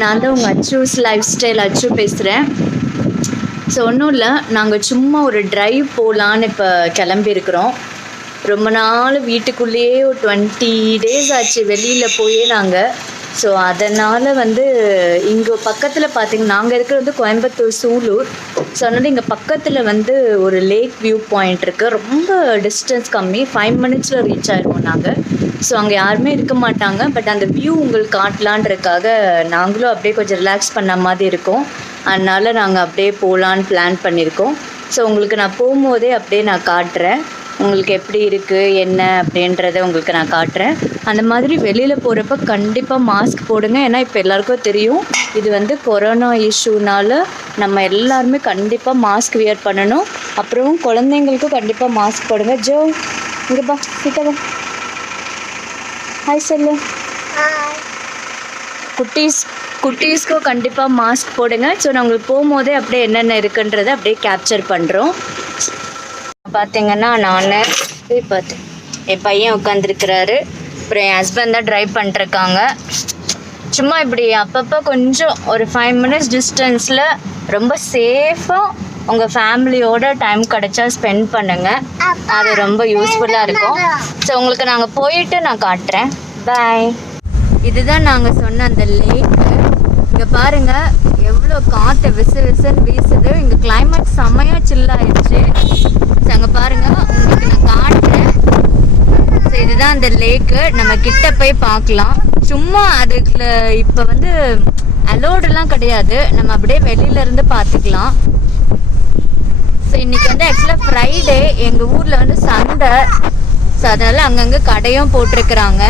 நான் தான் உங்கள் அச்சூஸ் லைஃப் ஸ்டைல் அச்சு பேசுகிறேன். ஸோ ஒன்றும் இல்லை, நாங்கள் சும்மா ஒரு ட்ரைவ் போகலான்னு இப்போ கிளம்பியிருக்கிறோம். ரொம்ப நாள் வீட்டுக்குள்ளேயே ஒரு 20 days ஆச்சு வெளியில் போயே நாங்கள். ஸோ அதனால் இங்கே பக்கத்தில் பார்த்திங்கன்னா நாங்கள் இருக்கிறது கோயம்புத்தூர் சூலூர். ஸோ அதனால் இங்கே பக்கத்தில் ஒரு லேக் வியூ பாயிண்ட் இருக்குது. ரொம்ப டிஸ்டன்ஸ் கம்மி, 5 minutes ரீச் ஆகிடுவோம் நாங்கள். ஸோ அங்கே யாருமே இருக்க மாட்டாங்க. பட் அந்த வியூ உங்களுக்கு காட்டலான்றதுக்காக நாங்களும் அப்படியே கொஞ்சம் ரிலாக்ஸ் பண்ண மாதிரி இருக்கோம். அதனால் நாங்கள் அப்படியே போகலான்னு பிளான் பண்ணியிருக்கோம். ஸோ உங்களுக்கு நான் போகும்போதே அப்படியே நான் காட்டுறேன், உங்களுக்கு எப்படி இருக்குது என்ன அப்படின்றத உங்களுக்கு நான் காட்டுறேன். அந்த மாதிரி வெளியில் போகிறப்ப கண்டிப்பாக மாஸ்க் போடுங்க. ஏன்னா இப்போ எல்லாருக்கும் தெரியும் இது கொரோனா இஷ்யூனால் நம்ம எல்லாருமே கண்டிப்பாக மாஸ்க் வியர் பண்ணணும். அப்புறம் குழந்தைங்களுக்கும் கண்டிப்பாக மாஸ்க் போடுங்க. ஜோ இங்கே பா, கிட்டவா, ஹாய் சொல்லு. குட்டீஸ்க்கும் கண்டிப்பாக மாஸ்க் போடுங்க. ஸோ நான் உங்களுக்கு போகும்போதே அப்படியே என்னென்ன இருக்குன்றதை அப்படியே கேப்சர் பண்ணுறோம். பார்த்தீங்கன்னா நான் பார்த்தேன், என் பையன் உட்காந்துருக்கிறாரு, அப்புறம் என் ஹஸ்பண்ட் தான் ட்ரைவ் பண்ணிருக்காங்க. சும்மா இப்படி அப்பப்போ கொஞ்சம் ஒரு 5 minutes டிஸ்டன்ஸில் ரொம்ப சேஃபாக உங்கள் ஃபேமிலியோட டைம் கிடச்சா ஸ்பெண்ட் பண்ணுங்கள். அது ரொம்ப யூஸ்ஃபுல்லாக இருக்கும். ஸோ உங்களுக்கு நாங்கள் போயிட்டு நான் காட்டுறேன். பாய். இதுதான் நாங்கள் சொன்ன அந்த லேக்கு. இங்கே பாருங்கள் எவ்வளோ காற்று விசு விசுன்னு வீசுது. இங்கே கிளைமேட் செம்மையாக சில்லாகிடுச்சு. ஸோ அங்கே பாருங்கள், உங்களுக்கு நான் காட்டுறேன். ஸோ இதுதான் அந்த லேக்கு. நம்ம கிட்ட போய் பார்க்கலாம். சும்மா அதுக்குள்ள இப்போ அலோடெல்லாம் கிடையாது, நம்ம அப்படியே வெளியிலேருந்து பார்த்துக்கலாம். ஸோ இன்றைக்கி ஆக்சுவலாக ஃப்ரைடே, எங்கள் ஊரில் சண்டை. ஸோ அதனால் அங்கங்கே கடையும் போட்டிருக்கிறாங்க.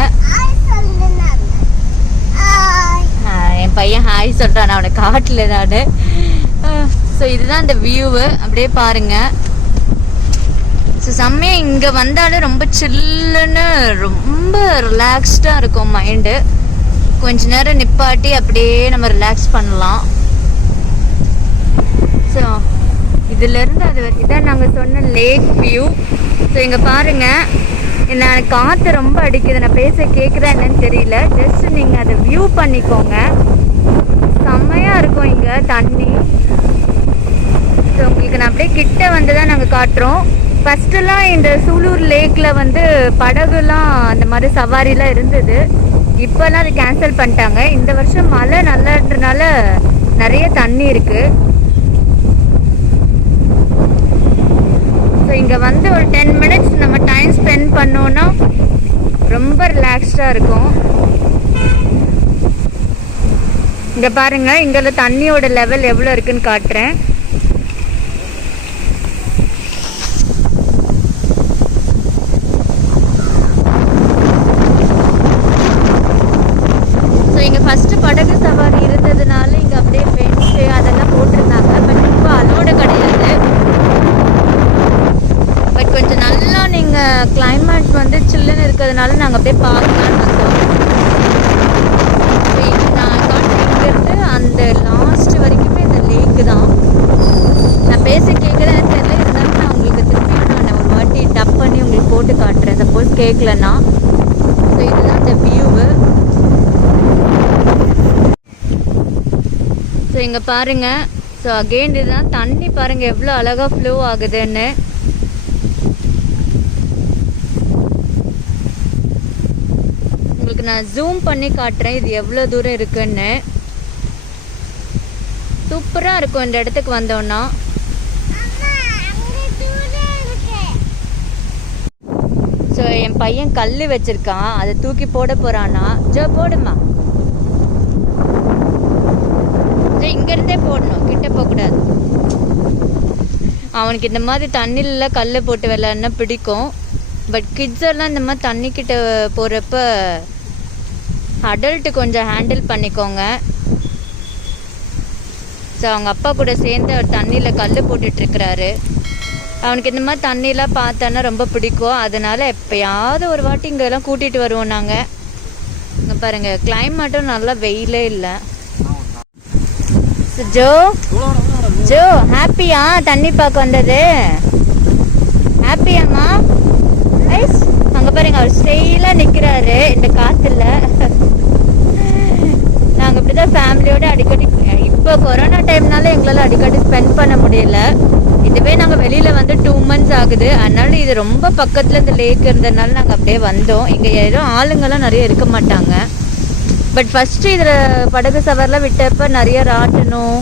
என் பையன் ஹாய் சொல்கிறான், நான் அவனை காட்டல நான். ஸோ இதுதான் அந்த வியூவு, அப்படியே பாருங்கள். ஸோ செம்மையாக இங்கே வந்தாலும் ரொம்ப சில்லுன்னு ரொம்ப ரிலாக்ஸ்டாக இருக்கும் மைண்டு. கொஞ்ச நேரம் நிப்பாட்டி அப்படியே நம்ம ரிலாக்ஸ் பண்ணலாம். ஸோ இதிலேருந்து அது இதான் நாங்கள் சொன்ன லேக் வியூ. ஸோ இங்கே பாருங்கள், நான் காற்று ரொம்ப அடிக்குது, நான் பேச கேட்குதா என்னன்னு தெரியல. ஜஸ்ட் நீங்கள் அதை வியூ பண்ணிக்கோங்க, செம்மையாக இருக்கும் இங்கே தண்ணி. ஸோ உங்களுக்கு நான் அப்படியே கிட்ட தான் நாங்கள் காட்டுறோம். ஃபஸ்ட்டெல்லாம் இந்த சூலூர் லேக்கில் படகுலாம் அந்த மாதிரி சவாரிலாம் இருந்தது. இப்போல்லாம் அது கேன்சல் பண்ணிட்டாங்க. இந்த வருஷம் மழை நல்லான்றனால நிறைய தண்ணி இருக்குது. ஸோ இங்கே ஒரு 10 minutes நம்ம டைம் ஸ்பெண்ட் பண்ணோன்னா ரொம்ப ரிலாக்ஸ்டாக இருக்கும். இங்கே பாருங்கள், இங்கே தண்ணியோட லெவல் எவ்வளோ இருக்குன்னு காட்டுறேன். ஸோ இங்கே ஃபஸ்ட்டு படகு சவாரி இருந்ததுனால இங்கே அப்படியே பெஞ்சு அதெல்லாம் போட்டிருந்தாங்க. பட் இப்போ அதோட கிடையாது. பட் கொஞ்சம் நல்லா நீங்கள் கிளைமேட் சில்லுன்னு இருக்கிறதுனால நாங்கள் அப்படியே பார்க்கலான்னு வந்தோம். நான் காட்டுறது அந்த லாஸ்ட் வரைக்குமே இந்த லேக்கு தான். நான் பேச கேட்குறேன்னு தெரியல, இருந்தாலும் நான் உங்களுக்கு திரும்பியும் நான் ஒரு வாட்டி டப் பண்ணி உங்களுக்கு போட்டு காட்டுறேன், சப்போஸ் கேட்கலன்னா. ஸோ இதுதான் இந்த வியூவு. ஸோ இங்கே பாருங்கள். ஸோ அகெயின் இதுதான் தண்ணி, பாருங்கள் எவ்வளோ அழகாக ஃப்ளோ ஆகுதுன்னு. உங்களுக்கு நான் ஜூம் பண்ணி காட்டுறேன் இது எவ்வளோ தூரம் இருக்குன்னு. சூப்பராக இருக்கும் இந்த இடத்துக்கு வந்தோன்னா. ஸோ என் பையன் கல் வச்சிருக்கான், அதை தூக்கி போட போகிறானா. ஜோ போடுமா, இங்கேருந்தே போடணும், கிட்ட போகக்கூடாது. அவனுக்கு இந்த மாதிரி தண்ணியில கல் போட்டு விளையாடுனா பிடிக்கும். பட் கிட்ஸ் எல்லாம் இந்த மாதிரி தண்ணிக்கிட்ட போகிறப்ப அடல்ட்டு கொஞ்சம் ஹேண்டில் பண்ணிக்கோங்க. ஸோ அவங்க அப்பா கூட சேர்ந்து அவர் தண்ணியில் கல் போட்டுட்ருக்கிறாரு. அவனுக்கு இந்த மாதிரி தண்ணியெலாம் பார்த்தானா ரொம்ப பிடிக்கும். அதனால் எப்போயாவது ஒரு வாட்டி இங்கெல்லாம் கூட்டிகிட்டு வருவோம் நாங்கள். இங்கே பாருங்கள், கிளைமேட்டும் நல்லா வெயிலே இல்லை. ஜோ ஜோ ஹாப்பியா தண்ணி பார்க்க வந்தது? ஹாப்பியாம்மா? ஐஸ் அங்கே பாருங்க, அவர் ஸ்டெயிலாக நிற்கிறாரு இந்த காற்றுல. நாங்கள் இப்படி தான் ஃபேமிலியோடு அடிக்கடி, இப்போ கொரோனா டைம்னால எங்களால் அடிக்கடி ஸ்பெண்ட் பண்ண முடியல. இதுவே நாங்கள் வெளியில் வந்து 2 months ஆகுது. அதனால இது ரொம்ப பக்கத்தில் இந்த லேக் இருந்ததுனால நாங்கள் அப்படியே வந்தோம். இங்கே யாரும் ஆளுங்கெல்லாம் நிறைய இருக்க மாட்டாங்க. பட் ஃபஸ்ட்டு இதில் படகு சவாரிலாம் விட்டப்போ நிறைய ராட்டணும்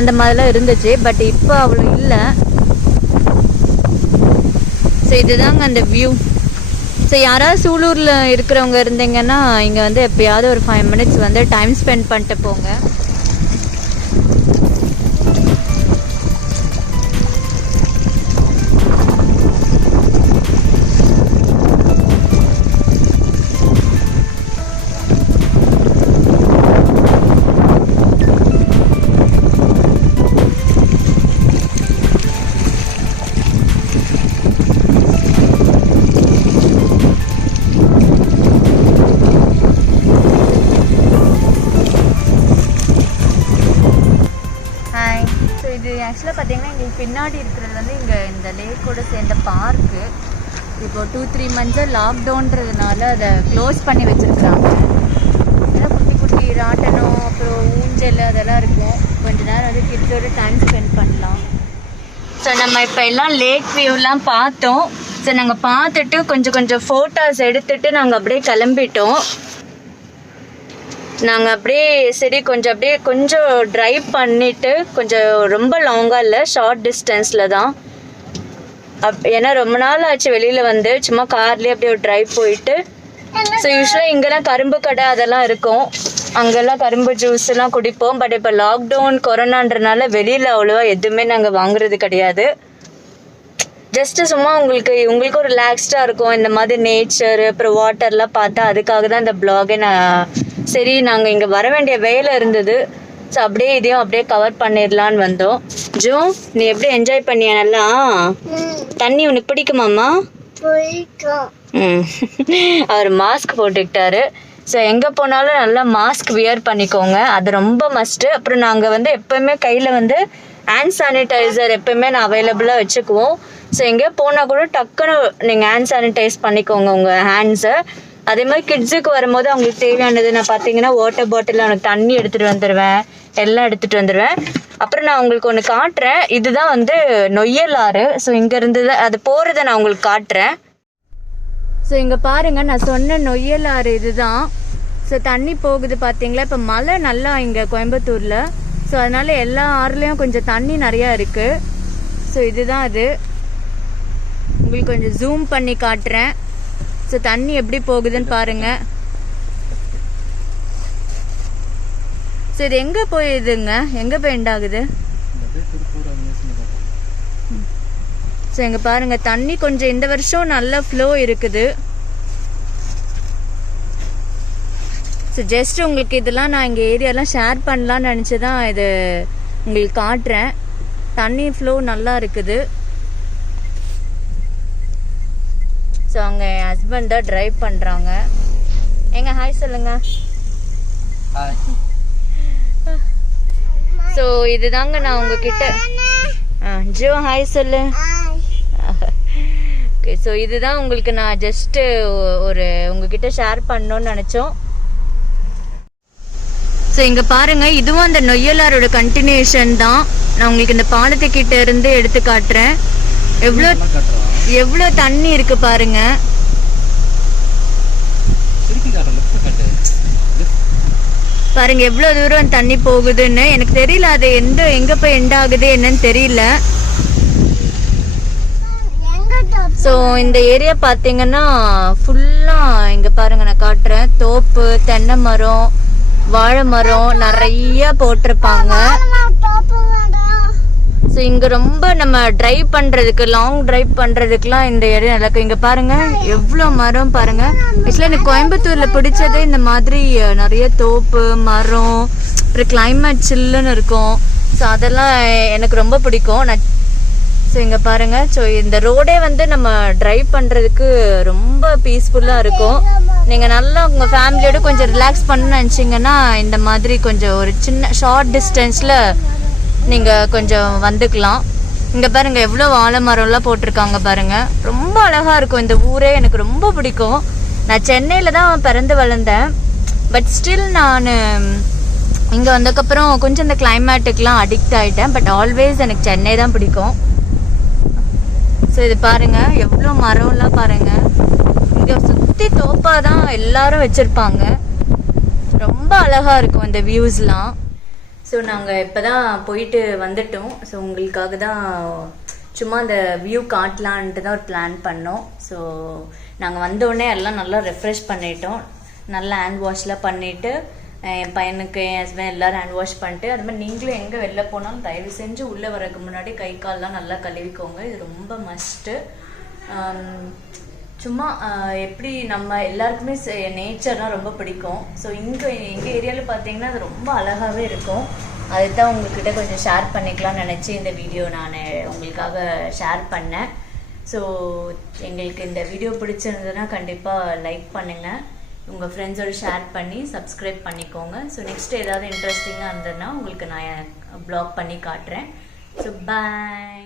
அந்த மாதிரிலாம் இருந்துச்சு. பட் இப்போ அவ்வளோ இல்லை. ஸோ இதுதாங்க அந்த வியூ. ஸோ யாராவது சூலூரில் இருக்கிறவங்க இருந்தீங்கன்னா இங்கே வந்து எப்போயாவது ஒரு 5 minutes வந்து டைம் ஸ்பெண்ட் பண்ணிட்டு போங்க. ஆக்சுவலாக பார்த்தீங்கன்னா எங்களுக்கு பின்னாடி இருக்கிறது வந்து இங்கே இந்த லேக்கோட சேர்ந்த பார்க்கு. இப்போ 2-3 months லாக்டவுன்றதுனால அதை க்ளோஸ் பண்ணி வச்சுருக்குறாங்க. ஏன்னா குட்டி குட்டி ராட்டனம் அப்புறம் ஊஞ்சல் அதெல்லாம் இருக்கும். கொஞ்ச நேரம் வந்து கிட்ஸோட டைம் ஸ்பெண்ட் பண்ணலாம். ஸோ நம்ம இப்போ எல்லாம் லேக் வியூலாம் பார்த்தோம். ஸோ நாங்கள் பார்த்துட்டு கொஞ்சம் ஃபோட்டோஸ் எடுத்துகிட்டு நாங்கள் அப்படியே கிளம்பிட்டோம். நாங்கள் அப்படியே சரி கொஞ்சம் ட்ரைவ் பண்ணிவிட்டு, கொஞ்சம் ரொம்ப லாங்காக இல்லை, ஷார்ட் டிஸ்டன்ஸில் தான். ஏன்னா ரொம்ப நாள் ஆச்சு வெளியில் வந்து, சும்மா கார்லேயே அப்படியே ஒரு ட்ரைவ் போயிட்டு. ஸோ யூஸ்வலாக இங்கெல்லாம் கரும்பு கடை அதெல்லாம் இருக்கும், அங்கெல்லாம் கரும்பு ஜூஸ்லாம் குடிப்போம். பட் இப்போ லாக்டவுன் கொரோனான்றனால வெளியில் அவ்வளோவா எதுவுமே நாங்கள் வாங்குறது கிடையாது. ஜஸ்ட்டு சும்மா உங்களுக்கு ஒரு ரிலாக்ஸ்டாக இருக்கும் இந்த மாதிரி நேச்சர் அப்புறம் வாட்டர்லாம் பார்த்தா. அதுக்காக தான் இந்த ப்ளாகே சரி நாங்கள் இங்கே வர வேண்டிய வேலை இருந்தது. ஸோ அப்படியே இதையும் அப்படியே கவர் பண்ணிடலான்னு வந்தோம். ஜோ, நீ எப்படி என்ஜாய் பண்ணியா? நல்லா தண்ணி உனக்கு பிடிக்குமாம்மா? அவர் மாஸ்க் போட்டுக்கிட்டாரு. ஸோ எங்கே போனாலும் நல்லா மாஸ்க் வியர் பண்ணிக்கோங்க, அது ரொம்ப மஸ்ட்டு. அப்புறம் நாங்கள் வந்து எப்போயுமே கையில் வந்து ஹேண்ட் சானிடைசர் எப்போயுமே நான் அவைலபிளாக வச்சுக்குவோம். ஸோ எங்கேயோ போனால் கூட டக்குன்னு நீங்கள் ஹேண்ட் சானிடைஸ் பண்ணிக்கோங்க உங்கள் ஹேண்ட்ஸை. அதே மாதிரி கிட்ஸுக்கு வரும்போது அவங்களுக்கு தேவையானது நான் பார்த்தீங்கன்னா வாட்டர் பாட்டில் அவனுக்கு தண்ணி எடுத்துகிட்டு வந்துடுவேன், எல்லாம் எடுத்துகிட்டு வந்துடுவேன். அப்புறம் நான் உங்களுக்கு ஒன்று காட்டுறேன். இதுதான் வந்து நொய்யல் ஆறு. ஸோ இங்கேருந்து அது போகிறத நான் உங்களுக்கு காட்டுறேன். ஸோ இங்கே பாருங்கள், நான் சொன்ன நொய்யல் ஆறு இதுதான். ஸோ தண்ணி போகுது பார்த்தீங்களா? இப்போ மழை நல்லா இங்கே கோயம்புத்தூரில். ஸோ அதனால் எல்லா ஆறுலேயும் கொஞ்சம் தண்ணி நிறையா இருக்குது. ஸோ இதுதான் அது. உங்களுக்கு கொஞ்சம் ஜூம் பண்ணி காட்டுறேன். ஸோ தண்ணி எப்படி போகுதுன்னு பாருங்கள். ஸோ இது எங்கே போயிடுதுங்க? எங்கே போய் எண்ட் ஆகுது? ஸோ இங்கே பாருங்கள், தண்ணி கொஞ்சம் இந்த வருஷம் நல்ல ஃப்ளோ இருக்குது. ஸோ ஜஸ்ட் உங்களுக்கு இதெல்லாம் நான் இங்கே ஏரியாலாம் ஷேர் பண்ணலான்னு நினச்சி தான் இது உங்களுக்கு காட்டுறேன். தண்ணி ஃப்ளோ நல்லா இருக்குது. ஸோ அவங்க என் ஹஸ்பண்ட் தான் ட்ரைவ் பண்ணுறாங்க. எங்க ஹாய் சொல்லுங்க. ஸோ இதுதாங்க நான் உங்ககிட்ட ஜோ ஹாய் சொல்லு. ஓகே, ஸோ இதுதான் உங்களுக்கு நான் ஜஸ்ட்டு ஒரு உங்ககிட்ட ஷேர் பண்ணணும்னு நினச்சோம். ஸோ இங்கே பாருங்கள், இதுவும் அந்த நொய்யலாரோட கண்டினியூஷன் தான். நான் உங்களுக்கு இந்த பாலத்துக்கிட்ட இருந்து எடுத்து காட்டுறேன். எவ்வளோ தண்ணி இருக்கு பாருங்க. பாருங்க எவ்வளோ தூரம் தண்ணி போகுதுன்னு. எனக்கு தெரியல அது எங்கே போய் எண்ட் ஆகுது என்னன்னு தெரியல. ஸோ இந்த ஏரியா பார்த்தீங்கன்னா ஃபுல்லாக இங்கே பாருங்க, நான் காட்டுறேன். தோப்பு, தென்னை மரம், வாழை மரம் நிறைய போட்டிருப்பாங்க. ஸோ இங்கே ரொம்ப நம்ம ட்ரைவ் பண்ணுறதுக்கு, லாங் ட்ரைவ் பண்ணுறதுக்குலாம் இந்த ஏரியா நல்லா இருக்கு. இங்கே பாருங்கள் எவ்வளோ மரம் பாருங்கள். ஆக்சுவலாக எனக்கு கோயம்புத்தூரில் பிடிச்சதே இந்த மாதிரி நிறைய தோப்பு, மரம், அப்புறம் கிளைமேட் சில்லுன்னு இருக்கும். ஸோ அதெல்லாம் எனக்கு ரொம்ப பிடிக்கும். ஸோ இங்கே பாருங்கள், ஸோ இந்த ரோடே வந்து நம்ம ட்ரைவ் பண்ணுறதுக்கு ரொம்ப பீஸ்ஃபுல்லாக இருக்கும். நீங்கள் நல்லா உங்கள் ஃபேமிலியோட கொஞ்சம் ரிலாக்ஸ் பண்ணணும்னு நினச்சிங்கன்னா இந்த மாதிரி கொஞ்சம் ஒரு சின்ன ஷார்ட் டிஸ்டன்ஸில் நீங்கள் கொஞ்சம் வந்துக்கலாம். இங்கே பாருங்கள் எவ்வளோ வாழை மரம்லாம் போட்டிருக்காங்க பாருங்கள். ரொம்ப அழகாக இருக்கும் இந்த ஊரே, எனக்கு ரொம்ப பிடிக்கும். நான் சென்னையில் தான் பிறந்து வளர்ந்தேன். பட் ஸ்டில் நான் இங்கே வந்ததுக்கப்புறம் கொஞ்சம் இந்த கிளைமேட்டுக்கெலாம் அடிக்ட் ஆகிட்டேன். பட் ஆல்வேஸ் எனக்கு சென்னை தான் பிடிக்கும். ஸோ இது பாருங்கள், எவ்வளோ மரம்லாம் பாருங்கள். இங்கே சுற்றி தோப்பாக தான் எல்லாரும் வச்சுருப்பாங்க. ரொம்ப அழகாக இருக்கும் இந்த வியூஸ்லாம். ஸோ நாங்கள் இப்போ தான் போயிட்டு வந்துட்டோம். ஸோ உங்களுக்காக தான் சும்மா அந்த வியூ காட்டலான்ட்டு தான் ஒரு பிளான் பண்ணோம். ஸோ நாங்கள் வந்தோடனே எல்லாம் நல்லா ரெஃப்ரெஷ் பண்ணிட்டோம். நல்லா ஹேண்ட் வாஷ்லாம் பண்ணிவிட்டு என் பையனுக்கு என் ஹஸ்பண்ட் எல்லோரும் ஹேண்ட் வாஷ் பண்ணிட்டு, அது மாதிரி நீங்களும் எங்கே வெளில போனாலும் தயவு செஞ்சு உள்ளே வரதுக்கு முன்னாடி கை கால்லாம் நல்லா கழுவிக்கோங்க. இது ரொம்ப மஸ்ட்டு. சும்மா எப்படி நம்ம எல்லாருக்குமே நேச்சர்னால் ரொம்ப பிடிக்கும். ஸோ எங்கள் ஏரியாவில் பார்த்தீங்கன்னா அது ரொம்ப அழகாகவே இருக்கும். அதுதான் உங்கள்கிட்ட கொஞ்சம் ஷேர் பண்ணிக்கலாம்னு நினச்சி இந்த வீடியோ நான் உங்களுக்காக ஷேர் பண்ணேன். ஸோ எங்களுக்கு இந்த வீடியோ பிடிச்சிருந்ததுன்னா கண்டிப்பாக லைக் பண்ணுங்கள், உங்கள் ஃப்ரெண்ட்ஸோடு ஷேர் பண்ணி சப்ஸ்கிரைப் பண்ணிக்கோங்க. ஸோ நெக்ஸ்ட் ஏதாவது இன்ட்ரெஸ்டிங்காக இருந்ததுன்னா உங்களுக்கு நான் ப்ளாக் பண்ணி காட்டுறேன். So bye.